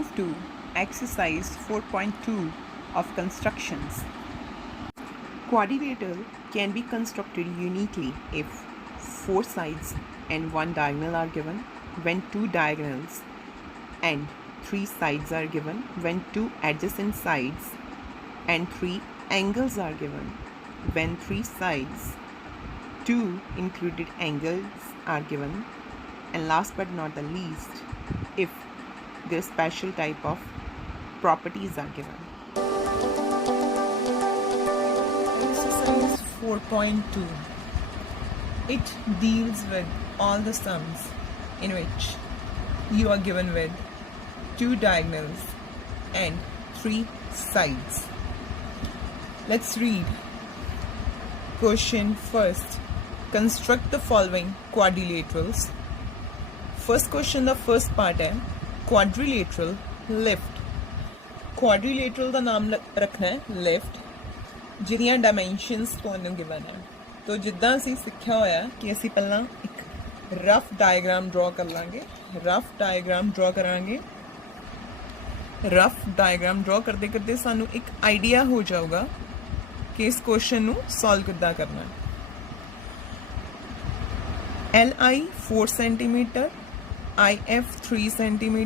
move to exercise 4.2 of constructions. Quadrilateral can be constructed uniquely if 4 sides and 1 diagonal are given, when 2 diagonals and 3 sides are given, when 2 adjacent sides and 3 angles are given, when 3 sides, 2 included angles are given, and last but not the least, if their special type of properties are given. Exercise 4.2. It deals with all the sums in which you are given with 2 diagonals and 3 sides. Let's read. Question first. Construct the following quadrilaterals. First question, the first part है quadrilateral lift. Quadrilateral ਦਾ ਨਾਮ ਰੱਖਣਾ ਹੈ lift, ਜਿਹਦੀਆਂ dimensions ਤੁਹਾਨੂੰ given ਹੈ। तो ਜਿੱਦਾਂ ਅਸੀਂ ਸਿੱਖਿਆ ਹੋਇਆ ਕਿ ਅਸੀਂ ਪਹਿਲਾਂ ਇੱਕ ਰਫ ਡਾਇਗਰਾਮ ਡਰਾ ਕਰ ਲਾਂਗੇ। ਰਫ ਡਾਇਗਰਾਮ ਡਰਾ ਕਰਾਂਗੇ। ਰਫ ਡਾਇਗਰਾਮ ਡਰਾ ਕਰਦੇ ਕਰਦੇ ਸਾਨੂੰ ਇੱਕ ਆਈਡੀਆ ਹੋ ਜਾਊਗਾ ਕਿ ਇਸ ਕੁਐਸਚਨ ਨੂੰ ਸੋਲਵ ਕਿੱਦਾਂ ਕਰਨਾ ਹੈ। LI 4 cm, IF 3 cm,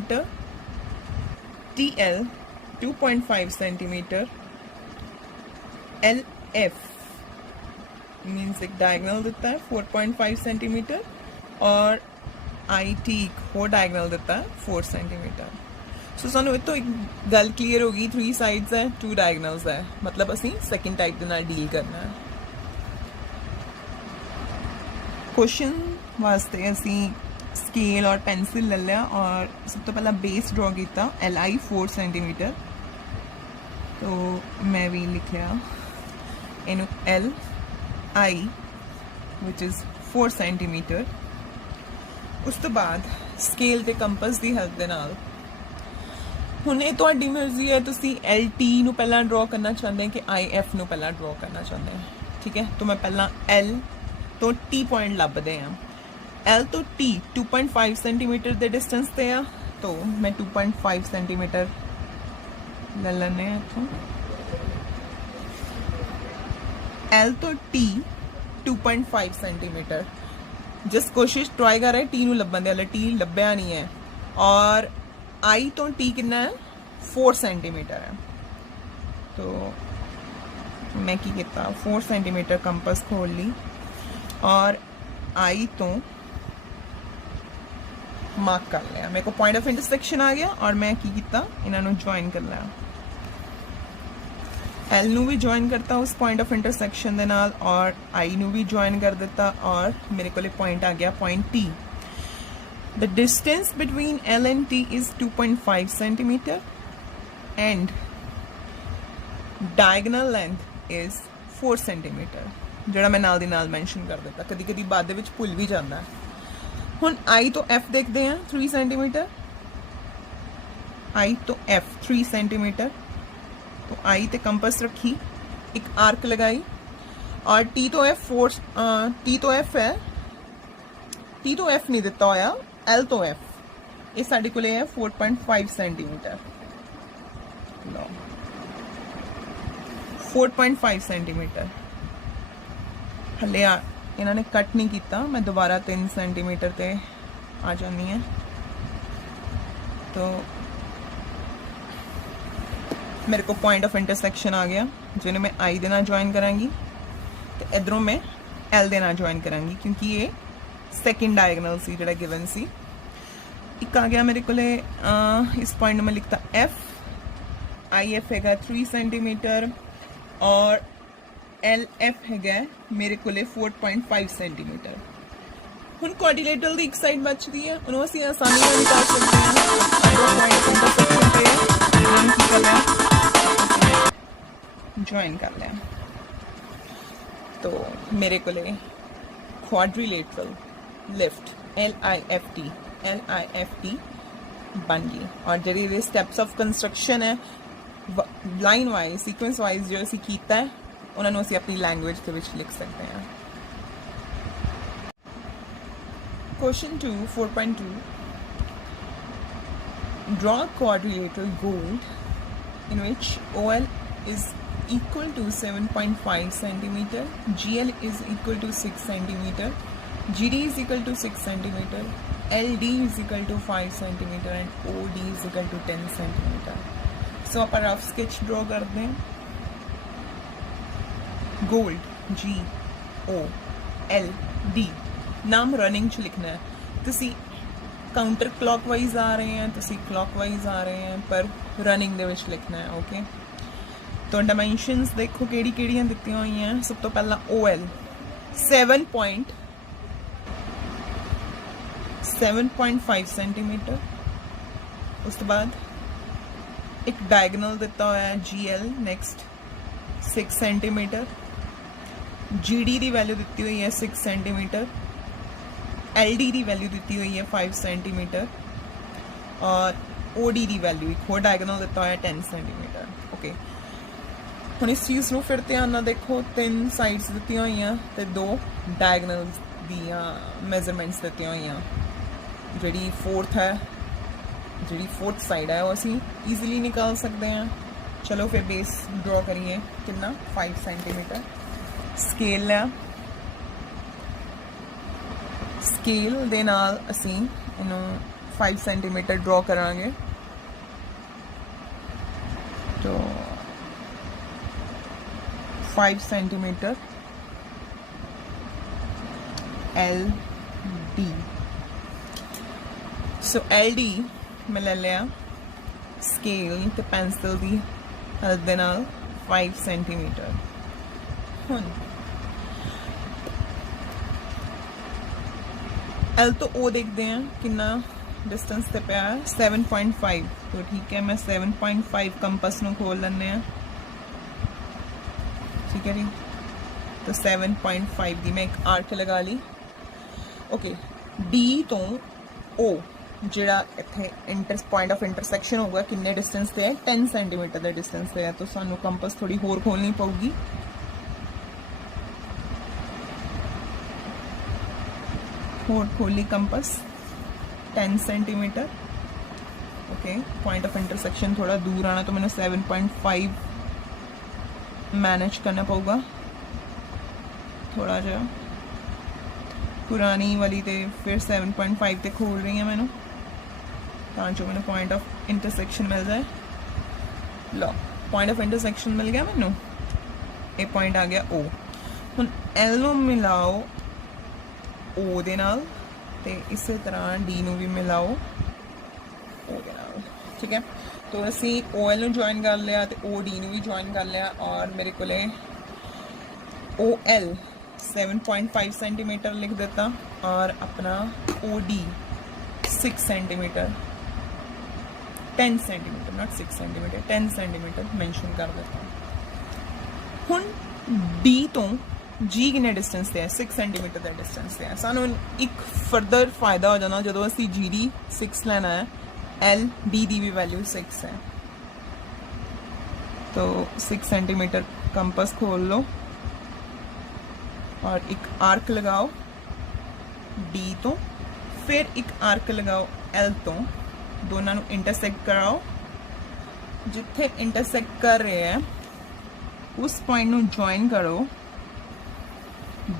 TL 2.5 cm, LF means एक डायगनल देता है 4.5 सेंटीमीटर और IT एक होर डायगनल देता है 4 सेंटीमीटर। सो सानू इतो एक गल क्लीयर होगी, 3 साइड्स है 2 डायगनल्स है, मतलब असी सैकेंड टाइप के नाल डील करना है। क्वेश्चन वास्ते असी स्केल और पेंसिल ले लिया और सब तो पहला बेस ड्रॉ किया LI 4 सेंटीमीटर। तो मैं भी लिखिया इनू LI which is 4 cm। उस तो बाद स्केल ते कंपस की हेल्प दे नाल हुण ये तुहाडी मर्जी है, तुसी LT नू पहला ड्रॉ करना चाहते हैं कि IF नू पहला ड्रॉ करना चाहते हैं। ठीक है, तो मैं पहला L तो T पॉइंट लभदे हैं। L तो T 2.5 सेंटीमीटर के डिस्टेंस ते आ, तो मैं 2.5 सेंटीमीटर ले लेने इथों। L तो T 2.5 सेंटीमीटर। जिस कोशिश ट्राई कर रहे हैं T नू लभन दे, हले T लभ्या नहीं है। और I तो T कितना है 4 सेंटीमीटर है। तो मैं की किया 4 सेंटीमीटर कंपस खोल ली और I तो मार्क कर लिया। मेरे को पॉइंट ऑफ इंटरसेक्शन आ गया और मैं की किया इन्होंने ज्वाइन कर लिया। L नू भी ज्वाइन करता उस पॉइंट ऑफ इंटरसेक्शन दे नाल और I नू भी ज्वाइन कर देता और मेरे को पॉइंट आ गया point T। The distance between L and T is 2.5 centimeter and diagonal length is 4 centimeter। ਜਿਹੜਾ मैं नाल दी नाल मैंशन कर देता, कदी कदी बाद दे विच भुल भी जाता है। हुण I तो F देखते हैं 3 सेंटीमीटर। I तो F 3 सेंटीमीटर। तो I ते कंपस रखी, एक आर्क लगाई और T तो F 4 T तो F है, T तो F नहीं दिता होया, L तो F ये साडे कोले है 4.5 सेंटीमीटर। लो 4.5 सेंटीमीटर हले इन्होंने कट नहीं किया, मैं दोबारा 3 सेंटीमीटर ते आ जानी है। तो मेरे को पॉइंट ऑफ इंटरसेक्शन आ गया, जिन्हें मैं I देना ज्वाइन करांगी तो इधरों मैं L देना ज्वाइन करांगी, क्योंकि ये सैकेंड डायगनल सी जो गिवन सी। एक आ गया मेरे को इस पॉइंट में लिखता F, IF है 3 सेंटीमीटर और LF है मेरे को 4.5 सेंटीमीटर। हुण क्वाड्रिलेटरल दी एक साइड बच गई है, उन्होंने असीं आसानी नाल निकाल सकते हैं। ज्वाइन कर लिया तो मेरे को क्वाड्रिलेटरल लिफ्ट LIFT बन गई। और जी स्टैप्स ऑफ कंस्ट्रक्शन है लाइन वाइज सीक्वेंस वाइज जो असीं कीता है उन्होंने असीं अपनी लैंग्वेज के विच लिख सकते हैं। Question 2 4.2 draw a quadrilateral gold in which OL is equal to 7.5 centimeter, GL is equal to 6 centimeter, GD is equal to 6 centimeter, LD is equal to 5 centimeter and OD is equal to 10 centimeter. So आप rough sketch draw कर दें. Gold GOLD नाम running च लिखना है. ਤੁਸੀਂ counter ਕਲॉकਵਾਈਜ਼ ਆ ਰਹੇ हैं, ਤੁਸੀਂ ਕਲॉकਵਾਈਜ਼ ਆ ਰਹੇ हैं, पर ਰਨਿੰਗ ਦੇ ਵਿੱਚ ਲਿਖਣਾ ਹੈ. ਓਕੇ, तो डायमेंशनस देखो ਕਿਹੜੀ ਕਿਹੜੀਆਂ ਦਿੱਤੀਆਂ ਹੋਈਆਂ. ਸਭ ਤੋਂ ਪਹਿਲਾਂ OL 7.5 सेंटीमीटर. ਉਸ ਤੋਂ ਬਾਅਦ ਇੱਕ ਡਾਇਗਨਲ ਦਿੱਤਾ ਹੋਇਆ ਹੈ GL ਨੈਕਸਟ 6 सेंटीमीटर. GD ਦੀ ਵੈਲਿਊ ਦਿੱਤੀ ਹੋਈ ਹੈ 6 सेंटीमीटर. LD ਦੀ ਵੈਲਿਊ ਦਿੱਤੀ ਹੋਈ ਹੈ 5 सेंटीमीटर ਔਰ OD ਦੀ ਵੈਲਿਊ ਇੱਕ ਹੋਰ ਡਾਇਗਨਲ ਦਿੱਤਾ ਹੋਇਆ 10 सेंटीमीटर. ਓਕੇ, ਹੁਣ ਇਸ ਚੀਜ਼ ਨੂੰ ਫਿਰ ਧਿਆਨ ਨਾਲ ਦੇਖੋ. 3 ਸਾਈਡਸ ਦਿੱਤੀਆਂ ਹੋਈਆਂ ਤੇ 2 ਡਾਇਗਨਲਸ ਦੀਆਂ ਮੈਜ਼ਰਮੈਂਟਸ ਦਿੱਤੀਆਂ ਹੋਈਆਂ. ਜਿਹੜੀ फोर्थ साइड है वो असी ईजिली निकाल सकते हैं. चलो फिर बेस ड्रॉ करिए. कितना 5 सेंटीमीटर स्केल है. स्केल दे नाल असी इनू 5 सेंटीमीटर ड्रॉ करांगे. तो 5 सेंटीमीटर LD. सो LD मैं ले लिया स्केल ते पेंसिल दी हेल्प दे नाल 5 सेंटीमीटर. हुण L तो O देखते हैं कितना डिस्टेंस ते पिया 7.5. तो ठीक है, मैं 7.5 कंपस नू खोल लेने हैं. ठीक है जी, तो 7.5 दी मैं एक आर्क लगा ली. ओके, D तो O ਜਿਹੜਾ ਇੱਥੇ ਪੁਆਇੰਟ ਆਫ ਇੰਟਰਸੈਕਸ਼ਨ ਹੋਊਗਾ ਕਿੰਨੇ ਡਿਸਟੈਂਸ ਤੇ ਹੈ 10 ਸੈਂਟੀਮੀਟਰ ਦਾ ਡਿਸਟੈਂਸ ਤੇ ਹੈ. ਤਾਂ ਸਾਨੂੰ ਕੰਪਸ ਥੋੜੀ ਹੋਰ ਖੋਲਣੀ ਪਊਗੀ. ਹੋਰ ਖੋਲੀ campus 10 centimetre. Okay, point of intersection ਥੋੜਾ ਦੂਰ ਆਣਾ ਤਾਂ ਮੈਨੂੰ 7.5 ਮੈਨੇਜ ਕਰਨਾ ਪਊਗਾ. ਥੋੜਾ ਜਿਹਾ ਪੁਰਾਣੀ ਵਾਲੀ ਤੇ ਫਿਰ 7.5 ਤੇ ਖੋਲ ਰਹੀ ਹਾਂ ਮੈਨੂੰ ਤਾਂ ਜੋ ਮੈਨੂੰ ਪੁਆਇੰਟ ਆਫ ਇੰਟਰਸੈਕਸ਼ਨ ਮਿਲ ਜਾਏ. ਲਓ, ਪੁਆਇੰਟ ਆਫ ਇੰਟਰਸੈਕਸ਼ਨ ਮਿਲ ਗਿਆ ਮੈਨੂੰ. ਇਹ ਪੁਆਇੰਟ ਆ ਗਿਆ O. ਹੁਣ L ਨੂੰ ਮਿਲਾਓ O ਦੇ ਨਾਲ ਤੇ ਇਸੇ ਤਰ੍ਹਾਂ D ਨੂੰ ਵੀ ਮਿਲਾਓ O ਦੇ ਨਾਲ. ਠੀਕ ਹੈ, तो ਅਸੀਂ OL ਨੂੰ ਜੁਆਇਨ ਕਰ ਲਿਆ ਤੇ OD ਨੂੰ ਵੀ ਜੁਆਇਨ ਕਰ ਲਿਆ ਔਰ ਮੇਰੇ ਕੋਲੇ OL 7.5 सेंटीमीटर लिख देता और अपना OD 6 centimetre 10 centimetre not 6 centimetre 10 centimetre mention कर देता. हुण D तो G किन्ने डिस्टेंस ते है 6 सेंटीमीटर का डिस्टेंस ते है. सानू एक फर्दर फायदा हो जाना जो असी GD 6 लेना है. LD दी भी वैल्यू 6 है. तो 6 सेंटीमीटर कंपस खोल लो और एक आर्क लगाओ D तो, फिर एक आर्क लगाओ L तो. दोनों नू इंटरसेक्ट कराओ. जिथे इंटरसेक्ट कर रहे हैं उस पॉइंट नू ज्वाइन करो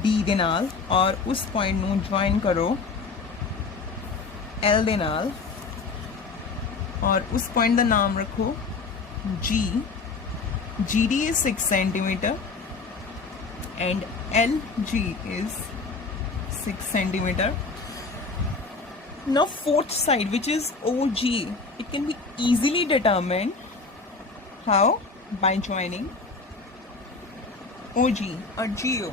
D दे नाल और उस पॉइंट नू ज्वाइन करो L दे नाल और उस पॉइंट का नाम रखो G. GD is 6 centimeter and LG is 6 centimeter. Now fourth side, which is OG, it can be easily determined. How? By joining OG or GO.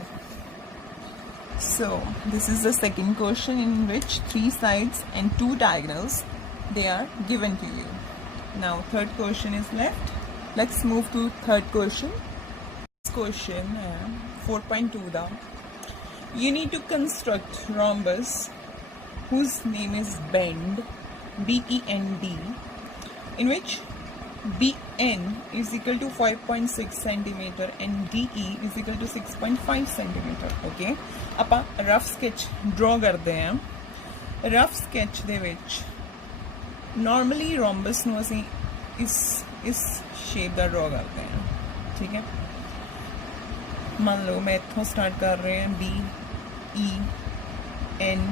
So this is the second question in which 3 sides and 2 diagonals they are given to you. Now third question is left. Let's move to third question. This question 4.2 da. You need to construct rhombus whose name is bend BEND, in which BN is equal to 5.6 centimeter and DE is equal to 6.5 centimeter. Okay, ਆਪਾਂ rough sketch ਡਰਾ ਕਰਦੇ ਹਾਂ. Rough sketch ਦੇ ਵਿੱਚ normally rhombus ਨੂੰ ਅਸੀਂ इस shape का ड्रॉ करते हैं, ठीक है। मान लो मैं इत्थों स्टार्ट कर रहे हैं BEND,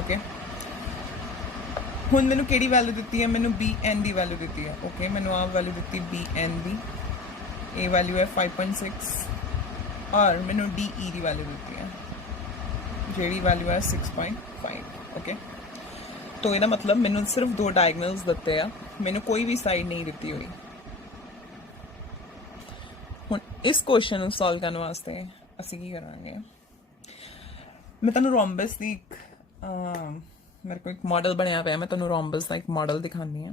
ओके। हुण मैनू किहड़ी वैल्यू दी है, मैनू BN की वैल्यू दी है, ओके। मैनू आप वैल्यू दी BN की, ये वैल्यू है 5.6 और मैनू DE की वैल्यू दी है जी वैल्यू है 6.5, ओके। तो ਇਹਦਾ मतलब मैनू सिर्फ 2 डायगनल्स दिते आ, मैनू कोई भी साइड नहीं दी हुई। हुण इस क्वेश्चन को सॉल्व करने वास्ते असीं की करांगे, मैं तुहानूं रोम्बस की एक मेरे को एक मॉडल बनया पिया, मैं तुहानूं रोम्बस का एक मॉडल दिखानी है।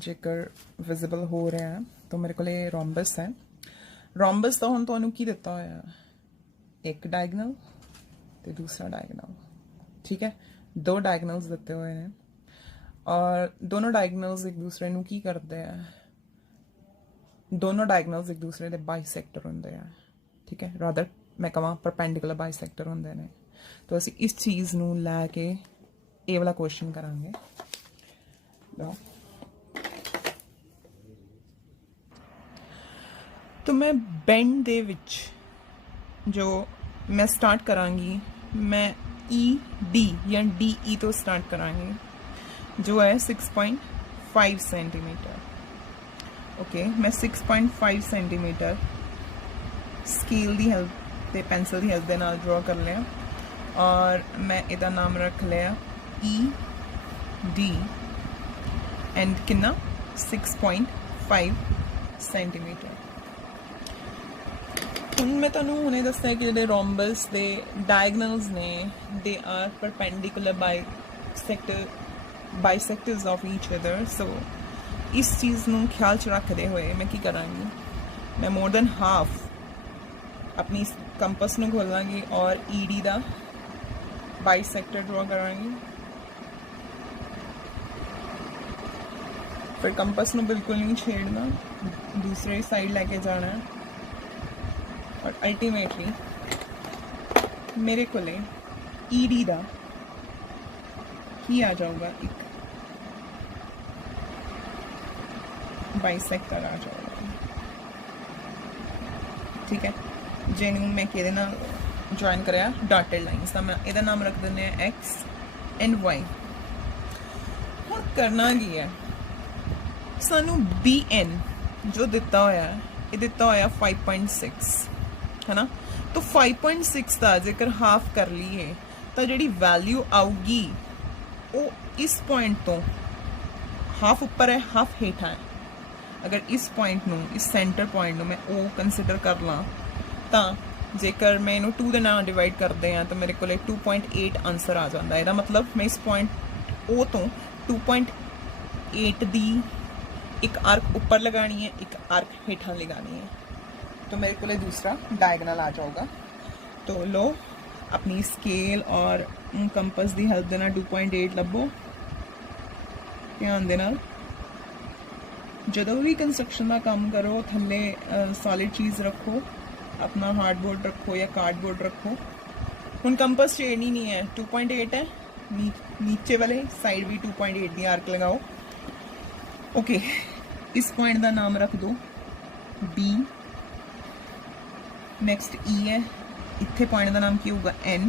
जेकर विजिबल हो रहा है तो मेरे को रोम्बस है। रोम्बस का हुण तुहानूं की दिता होया, एक डायगनल ते दूसरा डायगनल, ठीक है। 2 डायगनल्स दिते हुए हैं और दोनों डायगनल्स एक दूसरे नू की करते हैं, दोनों डायगनल्स एक दूसरे के बाइसैक्टर होंदे हैं, ठीक है। रादर मैं कहां परपेंडिकुलर बाइसैक्टर होंदे ने। तो असीं इस चीज़ नू लैके ये वाला क्वेश्चन करांगे। तो मैं बेंड दे विच जो मैं स्टार्ट करांगी, मैं ED या DE तो स्टार्ट करांगी, जो है 6.5 सेंटीमीटर, ओके। मैं 6.5 सेंटीमीटर स्केल की हेल्प ते पेंसिल की हेल्प के नाल ड्रॉ कर लिया और मैं इसका नाम रख लिया ED एंड कितना 6.5 सेंटीमीटर। ਹੁਣ मैं तुहानूं हुणे दस्सिया कि जिहड़े रोम्बस दे डायगनल्स ने they are perpendicular bisectors of each other. So इस चीज़ नूं ख्याल च रखते हुए मैं की करांगी, मैं मोर देन हाफ अपनी कंपस नूं खोलांगी और ED दा बाइसैक्टर ड्रॉ करांगी। फिर कंपस नूं बिल्कुल नहीं छेड़ना, दूसरी साइड लेके जाना है और अल्टीमेटली मेरे को ED दा की आ जाऊगा, एक बाइसैक्टर आ जाऊगा, ठीक है। जिन्हों मैं कि ज्वाइन कराया डॉटेड लाइन्स का, मैं इसका नाम रख दें X एंड Y। हुण करना की है, सानू BN जो दिता होया, ये दिता होया 5.6 है ना। तो 5.6 का जेकर हाफ कर लीए तो जी वैल्यू आऊगी वो इस पॉइंट तो हाफ ऊपर है हाफ हेठा है। अगर इस पॉइंट नू, इस सेंटर पॉइंट नू मैं ओ कंसिडर कर ला तो जेकर मैं इनू 2 दे नाल डिवाइड करते हैं तो मेरे को 2.8 आंसर आ जाता है। मतलब मैं इस पॉइंट ओ तो 2.8 दी एक आर्क ऊपर लगानी है, एक आर्क हेठा लगानी है, तो मेरे को दूसरा डायगनल आ जाऊगा। तो लो अपनी स्केल और कंपस की हेल्प देना 2.8 लभो, ध्यान देना। जदों भी कंस्ट्रक्शन का काम करो थले सॉलिड चीज़ रखो, अपना हार्डबोर्ड रखो या कार्डबोर्ड रखो। हुण कंपस छेड़नी नहीं है, 2.8 है, नीचे वाले साइड भी 2.8 की आर्क लगाओ, ओके। इस पॉइंट का नाम रख दो B, नैक्सट E है, इत्थे पॉइंट का नाम की होगा N,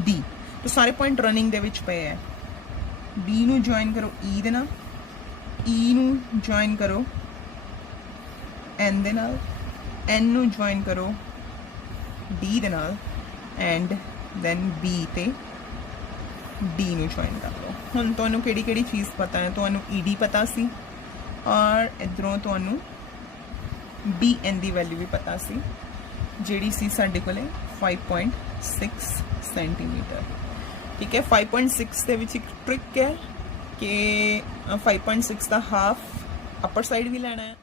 D। तो सारे पॉइंट रनिंग दे विच पे है। B नू ज्वाइन करो E दे नाल, E नू ज्वाइन करो N दे नाल, N नू ज्वाइन करो D दे नाल एंड दैन B ते D नू ज्वाइन कर लो। हुण तुहानूं किहड़ी चीज़ पता है, तुहानूं ED पता सी और इधरों तुहानूं BN की वैल्यू भी पता सी, जिहड़ी सी साडे कोले 5.6 सेंटीमीटर, ठीक है। 5.6 दे विच एक ट्रिक है कि 5.6 का हाफ अपर साइड भी लेना है